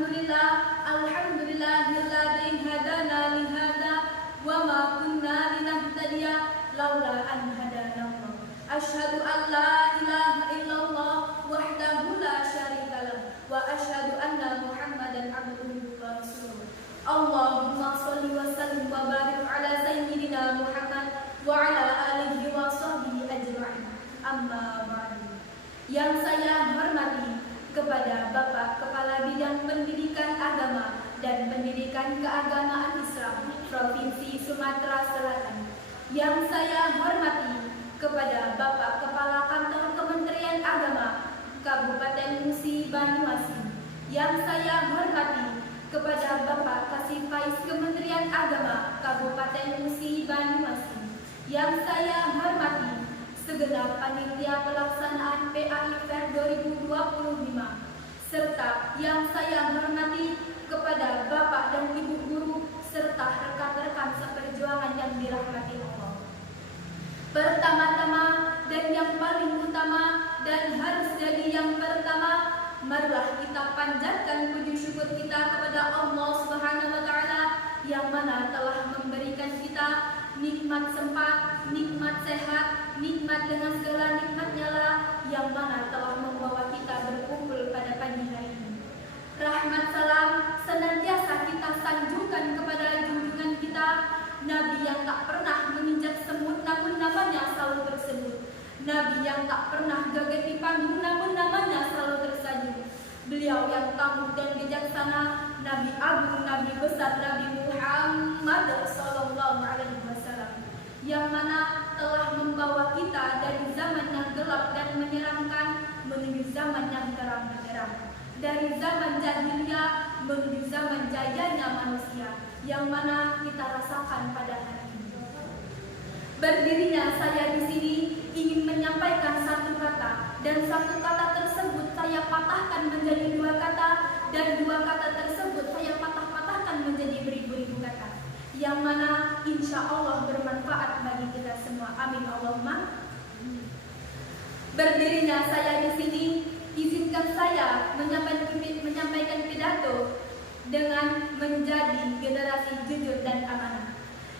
alhamdulillahilladzi hadana li hadza wa ma kunna linahtadiya laula an hadanallah. Asyhadu an la ilaha illallah wahdahu la syarika lahu wa asyhadu anna Muhammadan abduhu wa rasuluh. Allahumma shalli wa sallim wa barik ala sayyidina Muhammad wa ala alihi wa sahbihi ajma'in. Amma ba'du. Yang saya hormati kepada Bapak Kepala Bidang Pendidikan Agama dan Pendidikan Keagamaan Islam Provinsi Sumatera Selatan. Yang saya hormati kepada Bapak Kepala Kantor Kementerian Agama Kabupaten Musi Banyuasin. Yang saya hormati kepada Bapak Kasih Faiz Kementerian Agama Kabupaten Musi Banyuasin. Yang saya hormati segenap panitia pelaksanaan PAI Fair 2025, serta yang saya hormati kepada Bapak dan Ibu guru serta rekan-rekan seperjuangan yang dirahmati Allah. Pertama-tama dan yang paling utama dan harus jadi yang pertama, marilah kita panjatkan puji syukur kita kepada Allah Subhanahu wa taala yang mana telah memberikan kita nikmat sempat, nikmat sehat, nikmat dengan segala nikmatnya lah yang mana telah membawa kita berkumpul pada pagi hari ini. Rahmat salam senantiasa kita sanjungkan kepada junjungan kita, Nabi yang tak pernah menginjak semut namun namanya selalu tersebut, Nabi yang tak pernah joget di panggung namun namanya selalu tersanjung. Beliau yang tangguh dan bijaksana, Nabi agung, Nabi besar, Nabi Muhammad sallallahu alaihi wasallam, yang mana telah membawa kita dari zaman yang gelap dan menyeramkan menuju zaman yang terang benderang, dari zaman jahiliyah menuju zaman jayanya manusia, yang mana kita rasakan pada hari ini. Berdirinya saya di sini ingin menyampaikan satu kata, dan satu kata tersebut saya patahkan menjadi dua kata, dan dua kata tersebut saya patahkan menjadi beribu-ribu kata, yang mana insya Allah bermanfaat bagi kita semua. Amin Allahumma. Berdirinya saya di sini, izinkan saya menyampaikan pidato dengan menjadi generasi jujur dan amanah.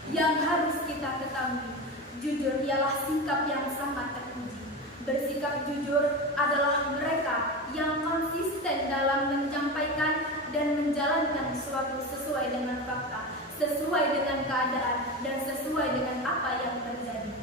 Yang harus kita ketahui, jujur ialah sikap yang sangat terpuji. Bersikap jujur adalah mereka yang konsisten dalam menyampaikan dan menjalankan sesuatu sesuai dengan fakta, sesuai dengan keadaan, dan sesuai dengan apa yang terjadi.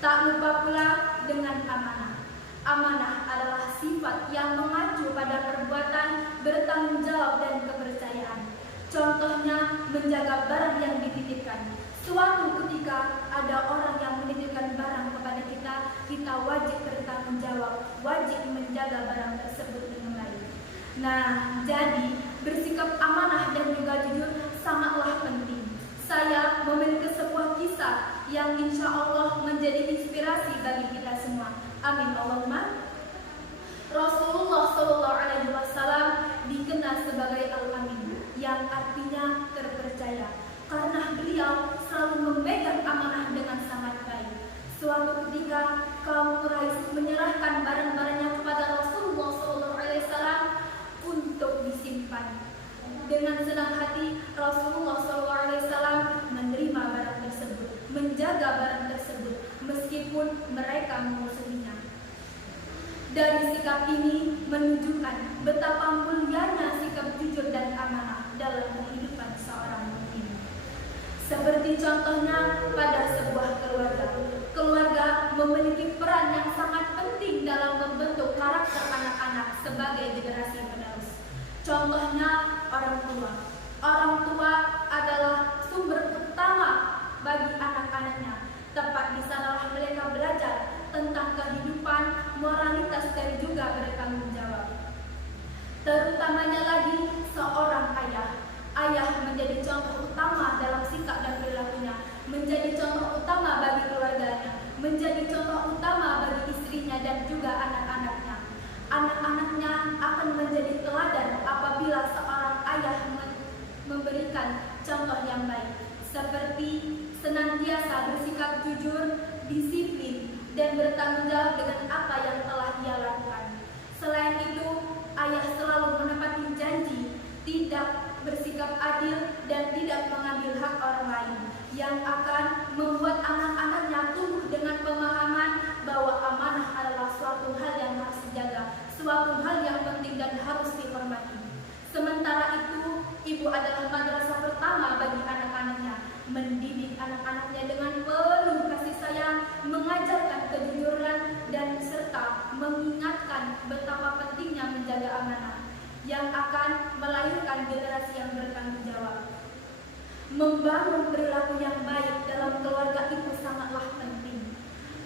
Tak lupa pula dengan amanah. Amanah adalah sifat yang mengacu pada perbuatan, bertanggung jawab, dan kepercayaan. Contohnya, menjaga barang yang dititipkan. Suatu ketika ada orang yang menitipkan barang kepada kita, kita wajib bertanggung jawab, wajib menjaga barang tersebut dengan baik. Nah, jadi bersikap amanah dan juga jujur sangatlah penting. Saya memiliki sebuah kisah yang insya Allah menjadi inspirasi bagi kita semua. Amin Allahumma. Rasulullah SAW dikenal sebagai Al-Amin, yang artinya terpercaya, karena beliau selalu memegang amanah dengan sangat baik. Suatu ketika kaum Quraisy menyerahkan barang-barangnya kepada Rasulullah SAW untuk disimpan. Dengan senang hati Rasulullah SAW menerima barang tersebut, menjaga barang tersebut, meskipun mereka memusuhinya. Dari sikap ini menunjukkan betapa mulianya sikap jujur dan amanah dalam kehidupan seorang mukmin. Seperti contohnya pada sebuah keluarga. Keluarga memiliki peran yang sangat penting dalam membentuk karakter anak-anak sebagai generasi penerus. Contohnya orang tua. Orang tua adalah sumber utama bagi anak-anaknya. Tepat di sanalah mereka belajar tentang kehidupan, moralitas, dan juga bertanggung jawab. Terutamanya lagi seorang ayah. Ayah menjadi contoh utama dalam sikap dan perilakunya, menjadi contoh utama bagi keluarganya, menjadi contoh utama bagi istrinya dan juga anak-anaknya. Anak-anaknya akan menjadi teladan apabila seorang ayah memberikan contoh yang baik, seperti senantiasa bersikap jujur, disiplin, dan bertanggung jawab dengan apa yang telah ia lakukan. Selain itu, ayah selalu menepati janji, tidak bersikap adil dan tidak mengambil hak orang lain, yang akan membuat anak-anaknya tumbuh dengan pemahaman bahwa amanah adalah suatu hal yang harus dijaga, suatu hal yang penting dan harus dihormati. Sementara itu, ibu adalah madrasah pertama bagi anak-anaknya, mendidik anak-anaknya dengan penuh kasih sayang, mengajarkan kejujuran dan serta mengingatkan betapa pentingnya menjaga amanah yang akan melahirkan generasi yang bertanggung jawab. Membangun perilaku yang baik dalam keluarga itu sangatlah penting.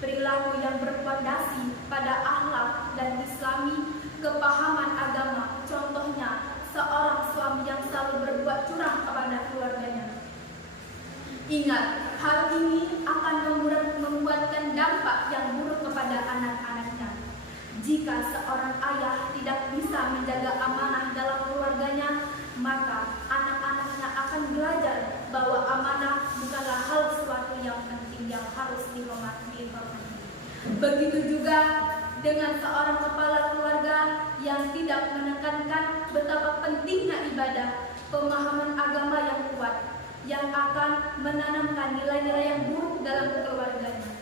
Perilaku yang berfondasi pada akhlak dan islami, kepahaman agama, contohnya seorang suami yang selalu berbuat curang kepada keluarganya. Ingat, hal ini akan membuatkan dampak yang buruk kepada anak-anaknya. Jika seorang ayah tidak bisa menjaga amanah dalam keluarganya, maka anak-anaknya akan belajar bahwa amanah bukanlah hal sesuatu yang penting yang harus dihormati. Begitu juga dengan seorang kepala keluarga yang tidak menekankan betapa pentingnya ibadah, pemahaman agama yang kuat, yang akan menanamkan nilai-nilai yang buruk dalam keluarganya.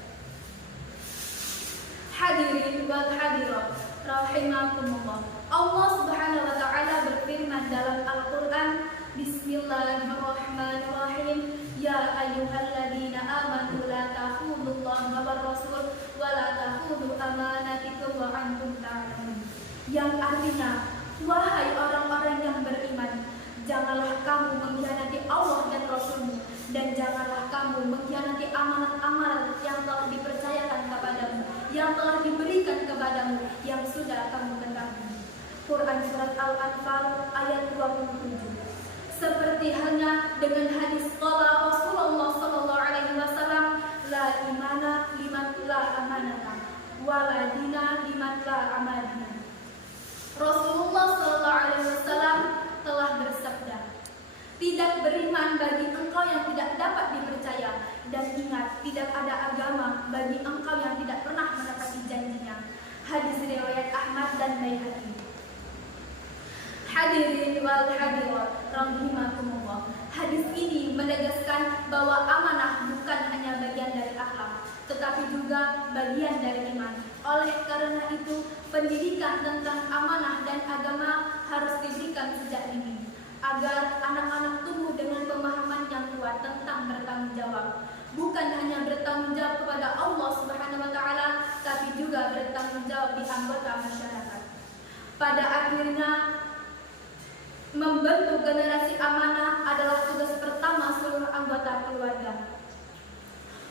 Hadirin wal hadirat rahimakumullah. Allah Subhanahu wa taala berfirman dalam Al-Qur'an, Bismillahirrahmanirrahim, Ya ayyuhalladzina amanu la takhunullaha war rasul wa la takhunu amanatikum wa antum ta'lamun. Yang artinya, wahai orang-orang yang beriman, janganlah kamu mengkhianati Allah dan Rasul-Mu, dan janganlah kamu mengkhianati amanat-amanat yang telah dipercayakan kepadamu, yang telah diberikan kepadamu, yang sudah kamu ketahui. Quran Surat Al-Anfal ayat 27. Seperti halnya dengan hadis qala Rasulullah sallallahu alaihi wasallam, la imana liman la amanata wa la dina liman la amanah. Rasulullah sallallahu alaihi wasallam telah bersabda, tidak beriman bagi engkau yang tidak dapat dipercaya, dan ingat, tidak ada agama bagi engkau yang tidak pernah menepati janjinya. Hadis riwayat Ahmad dan Baihaqi. Hadirin wal hadirat rahimakumullah. Hadis ini menegaskan bahwa amanah bukan hanya bagian dari akhlak, tetapi juga bagian dari iman. Oleh karena itu, pendidikan tentang amanah dan agama harus diberikan sejak dini, agar anak-anak tumbuh dengan pemahaman yang kuat tentang bertanggung jawab. Bukan hanya bertanggung jawab kepada Allah Subhanahu wa taala, tapi juga bertanggung jawab di anggota masyarakat. Pada akhirnya, membentuk generasi amanah adalah tugas pertama seluruh anggota keluarga.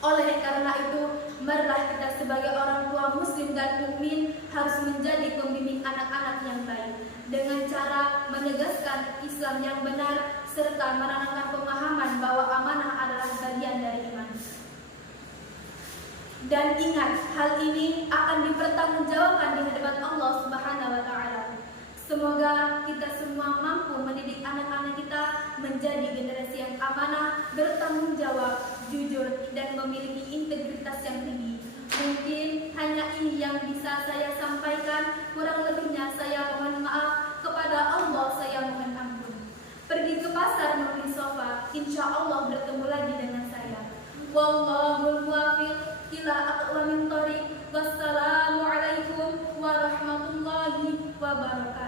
Oleh karena itu, marilah kita sebagai orang tua muslim dan mukmin harus menjadi pembimbing anak-anak yang baik dengan cara menegaskan Islam yang benar serta menanamkan pemahaman bahwa amanah adalah bagian dari iman. Dan ingat, hal ini akan dipertanggungjawabkan di hadapan Allah Subhanahu wa taala. Semoga kita semua mampu mendidik anak-anak kita menjadi generasi yang amanah, bertanggung jawab, jujur, dan memiliki integritas yang tinggi. Mungkin hanya ini yang bisa saya sampaikan, kurang lebihnya saya mohon maaf. Kepada Allah saya mohon ampun. Pergi ke pasar membeli sofa, insya Allah bertemu lagi dengan saya. Wallahul muwaffiq ila aqwamit thoriq. Wassalamualaikum warahmatullahi wabarakatuh.